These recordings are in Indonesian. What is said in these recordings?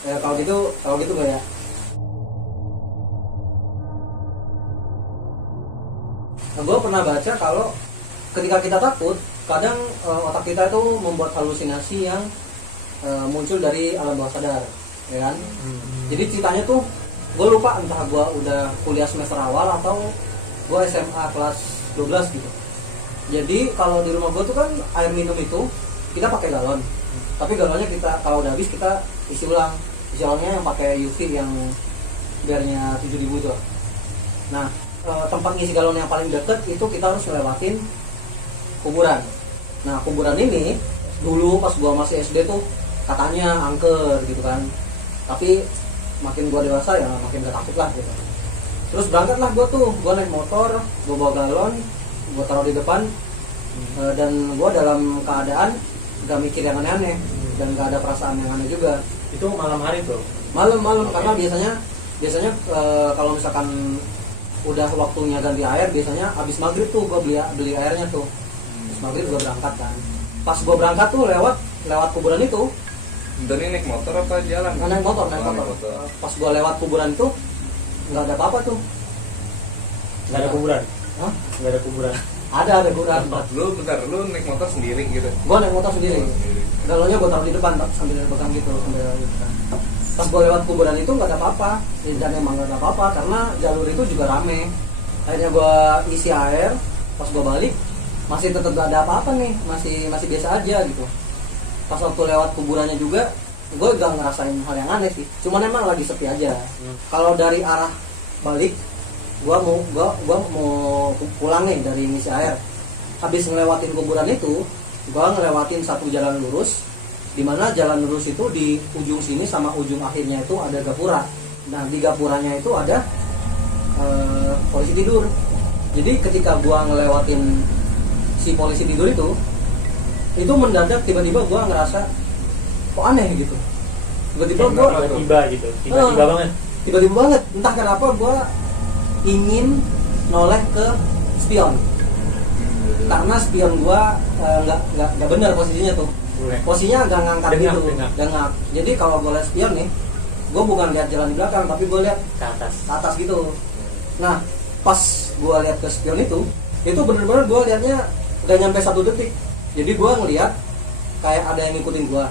Kalau gitu gak ya? Nah, gue pernah baca kalau ketika kita takut, kadang otak kita itu membuat halusinasi yang muncul dari alam bawah sadar, ya kan? Jadi ceritanya tuh, gue lupa entah gue udah kuliah semester awal atau gue SMA kelas 12 gitu. Jadi kalau di rumah gue tuh kan air minum itu kita pakai galon, tapi galonnya kita kalau udah habis kita isi ulangnya yang pakai UV yang biarnya 7.000 itu. Nah, tempat ngisi galon yang paling deket itu kita harus ngelewatin kuburan. Nah, kuburan ini dulu pas gua masih SD tuh katanya angker gitu kan, tapi makin gua dewasa ya makin gak takut lah gitu. Terus berangkatlah gua naik motor, gua bawa galon, gua taruh di depan, dan gua dalam keadaan gak mikir yang aneh-aneh dan gak ada perasaan yang aneh juga. Itu malam hari tuh? Malam Okay. Karena biasanya kalau misalkan udah waktunya ganti air, biasanya abis maghrib tuh gua beli airnya tuh. Abis maghrib gua berangkat kan. Pas gua berangkat tuh lewat kuburan itu. Dan ini naik motor apa jalan? Naik motor. Pas gua lewat kuburan itu nggak ada apa-apa tuh. Nggak ada kuburan? Hah? Nggak ada kuburan? Ada kuburan. Lu naik motor sendiri gitu? Gua naik motor sendiri. Galonnya gua taruh di depan sambil pegang gitu sambil kan. Pas gua lewat kuburan itu nggak ada apa-apa, dan emang nggak ada apa-apa karena jalur itu juga rame. Akhirnya gua isi air, pas gua balik masih tetap gak ada apa-apa nih, masih biasa aja gitu. Pas waktu lewat kuburannya juga gue gak ngerasain hal yang aneh sih, cuman emang lagi sepi aja. Kalau dari arah balik gue mau pulang nih dari ngisi air, habis ngelewatin kuburan itu gue ngelewatin satu jalan lurus, dimana jalan lurus itu di ujung sini sama ujung akhirnya itu ada gapura. Nah di gapuranya itu ada polisi tidur. Jadi ketika gue ngelewatin si polisi tidur itu mendadak tiba-tiba gue ngerasa kok aneh gitu. Tiba-tiba banget, entah kenapa gue ingin noleh ke spion, karena spion gue nggak benar posisinya tuh. Posisinya agak ngangkat gitu, dengak. Jadi kalau gue lihat spion nih, gue bukan lihat jalan di belakang, tapi gue lihat ke atas gitu. Nah pas gue lihat ke spion itu benar-benar gue lihatnya udah nyampe 1 detik. Jadi gue ngelihat kayak ada yang ngikutin gue,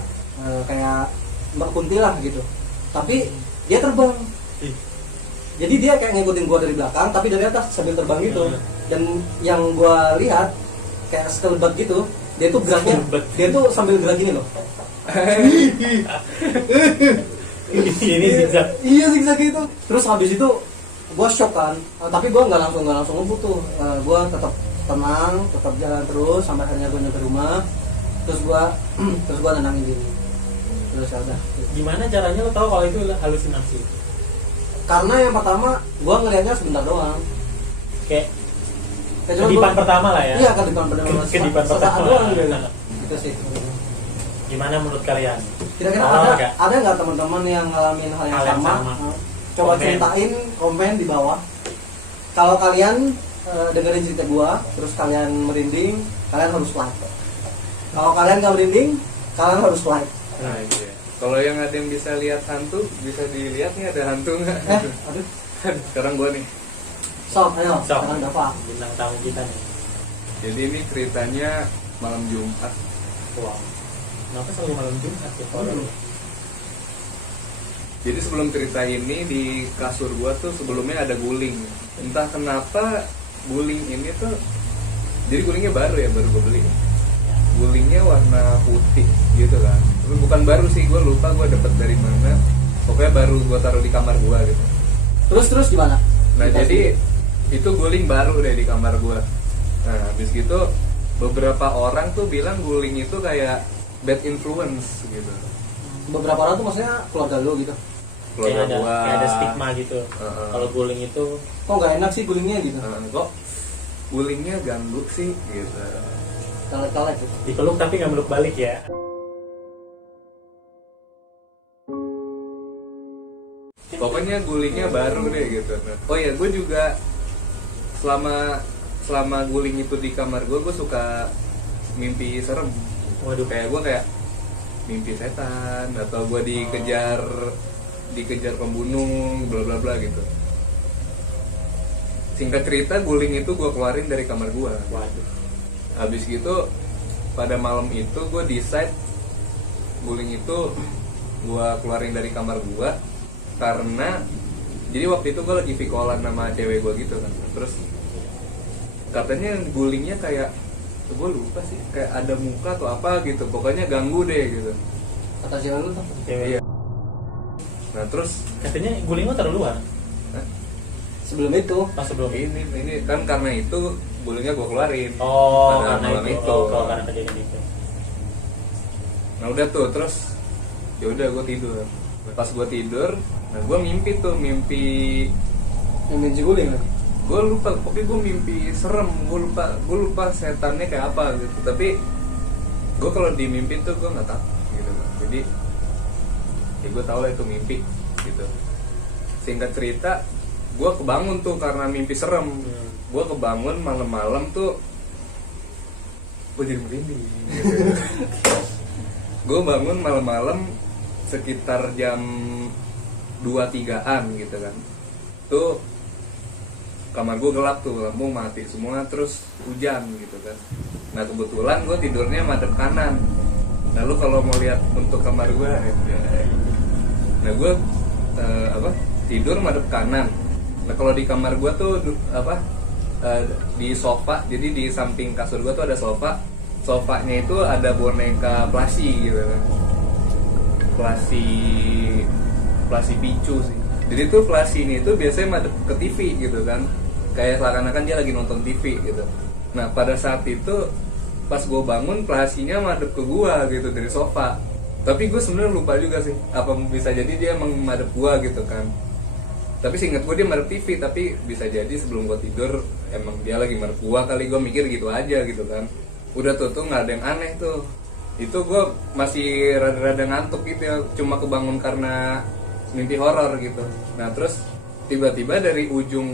kayak Mbak Kunti lah gitu, tapi dia terbang. Jadi dia kayak ngikutin gue dari belakang tapi dari atas sambil terbang gitu. Dan yang gue lihat kayak sekelebat gitu, dia tuh geraknya, dia tuh sambil gerak gini loh. Ini zigzag. Iya zigzag gitu. Terus habis itu gue shock kan, tapi gue nggak langsung ngebut tuh. Gue tetap tenang, tetap jalan terus sampai akhirnya gue nyampe rumah. Terus gue nenangin diri. Terus ya udah. Gimana caranya lo tahu kalau itu halusinasi? Karena yang pertama gue ngelihatnya sebentar doang. Kayak kedipan pertama lah ya. Iya, kedipan pertama. Kedipan pertama doang gitu sih. Gimana menurut kalian? Kira-kira ada nggak teman-teman yang ngalamin hal yang sama? Coba ceritain, komen di bawah. Kalau kalian dengerin cerita gua, terus kalian merinding, kalian harus like. Kalau kalian nggak merinding, kalian harus like. Nah, iya. Kalau yang ada yang bisa lihat hantu, bisa dilihat nih ada hantu nggak? Aduh. Sekarang gua nih. Ayo, sekarang Dava. Bintang tamu kita nih. Jadi ini ceritanya malam Jumat. Wow. Kenapa selalu malam Jumat ya? Jadi sebelum cerita ini di kasur gua tuh sebelumnya ada guling. Entah kenapa guling ini tuh, jadi gulingnya baru gua beli. Gulingnya warna putih gitu kan. Tapi bukan baru sih, gua lupa gua dapet dari mana. Pokoknya baru gua taruh di kamar gua gitu. Terus gimana? Nah jadi itu guling baru deh di kamar gua. Nah habis gitu beberapa orang tuh bilang guling itu kayak bad influence gitu. Beberapa orang tuh maksudnya keluarga lo gitu. Keluarga gua. Kayak ada stigma gitu. Kalau guling itu kok nggak enak sih gulingnya gitu. Kok gulingnya ganggu sih gitu. Kalek gitu. dipeluk tapi nggak meluk balik ya. Pokoknya gulingnya baru deh gitu. Oh ya, gue juga selama guling itu di kamar gue suka mimpi serem. Waduh, Kayak gue kayak mimpi setan atau gue dikejar pembunuh bla bla bla gitu. Singkat cerita, guling itu gue keluarin dari kamar gue. Waduh. Habis gitu pada malam itu gue decide guling itu gue keluarin dari kamar gue karena jadi waktu itu gue lagi vikolan sama cewek gue gitu kan. Terus katanya gulingnya kayak gue lupa sih, kayak ada muka atau apa gitu, pokoknya ganggu deh gitu. Kata cewek lu tuh. Cewek. Iya. Nah terus Katanya guling lu taruh luar. Sebelum itu Pas sebelum ini kan karena itu gulingnya gue keluarin. Oh, pada karena malam itu. Oh, karena kejadian itu. Nah udah tuh, terus ya udah gue tidur. Pas gue tidur, nah gue mimpi yang main guling kan. gue lupa, pokoknya gue mimpi serem. Gue lupa setannya kayak apa gitu. Tapi gue kalau di mimpi tuh gue nggak takut gitu kan. Jadi ya gue tau lah itu mimpi gitu. Singkat cerita, gue kebangun tuh karena mimpi serem. Gue kebangun malam-malam tuh, gue jadi merinding gitu. Gue bangun malam-malam sekitar jam 2-3an gitu kan. Tuh kamar gue gelap tuh, lampu mati semua, terus hujan gitu kan. Nah kebetulan gue tidurnya madep kanan. Lalu kalau mau lihat bentuk kamar gue, nah gue tidur madep kanan. Nah kalau di kamar gue tuh di sofa, jadi di samping kasur gue tuh ada sofa. Sofanya itu ada boneka Plushie gitu kan. Plushie picu sih. Jadi tuh Plushie ini tuh biasanya madep ke TV gitu kan. Kayak seakan-akan dia lagi nonton TV gitu. Nah pada saat itu pas gue bangun, Plushie-nya madep ke gue gitu dari sofa. Tapi gue sebenarnya lupa juga sih, apa bisa jadi dia emang madep gue gitu kan. Tapi seingat gue dia madep TV, tapi bisa jadi sebelum gue tidur emang dia lagi madep gue kali, gue mikir gitu aja gitu kan. Udah tuh nggak ada yang aneh tuh. Itu gue masih rada-rada ngantuk gitu ya, cuma kebangun karena mimpi horor gitu. Nah terus tiba-tiba dari ujung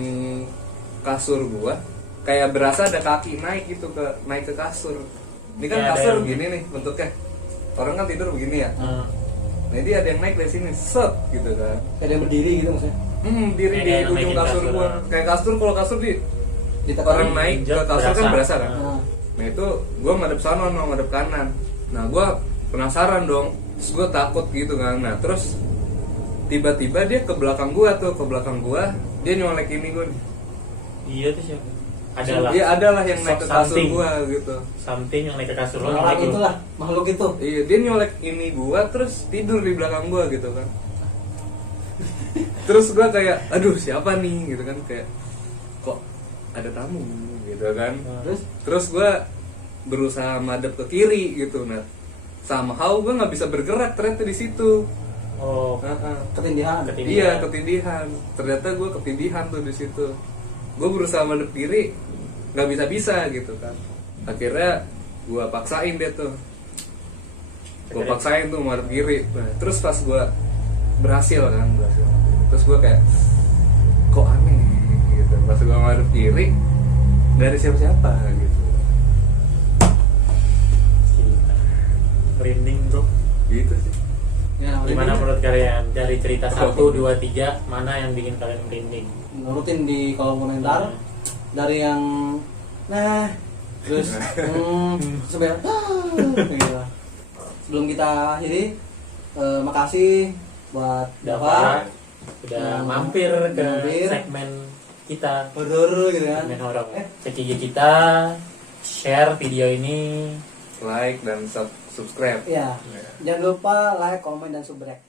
kasur gue kayak berasa ada kaki naik gitu, naik ke kasur. Ini kan Ya, kasur yang... begini nih bentuknya. Orang kan tidur begini ya. Nah ini ada yang naik dari sini, set gitu kan. Kayak dia berdiri gitu maksudnya. Diri di Kayak ujung naikin kasur kasur. gua. Kayak kasur, kalau kasur di Ditekan. orang naik ke kasur kan berasa kan. Nah, Nah itu gua madep sana, madep kanan. Nah gua penasaran dong, terus gua takut gitu kan. Nah terus tiba-tiba dia ke belakang gua, dia nyolek ini gua nih. Iya tuh siapa? Adalah. Iya adalah yang naik ke kasur Something. gua gitu. Something yang naik ke kasur lo. orang itulah, makhluk itu. Iya, dia nyolek ini gua terus tidur di belakang gua gitu kan. Terus gua kayak, aduh siapa nih gitu kan, kayak kok ada tamu gitu kan. Terus gua berusaha madep ke kiri gitu. Nah, somehow gua nggak bisa bergerak ternyata di situ. Oh, Ketindihan. Iya, ketindihan. Ternyata gua ketindihan tuh di situ. Gua berusaha madep kiri, nggak bisa gitu kan. Akhirnya gua paksain dia tuh. Gue paksain tuh madep kiri. Nah, terus pas gue berhasil. Terus gue kayak kok aneh gitu. Pas gue madep kiri nggak ada siapa-siapa gitu. merinding bro. Gitu sih. Ya, Gimana ini menurut kalian dari cerita 1, Oh. 2, 3 mana yang bikin kalian merinding? nurutin di kolom komentar dari yang terus sampai gitu. Sebelum kita akhiri, makasih buat Dapat Bapak udah yang mampir ke mampir. segmen kita, horor gitu kan. segmen horor. Cek IG kita, share video ini. Like dan subscribe. Ya, jangan lupa like, komen dan subrek.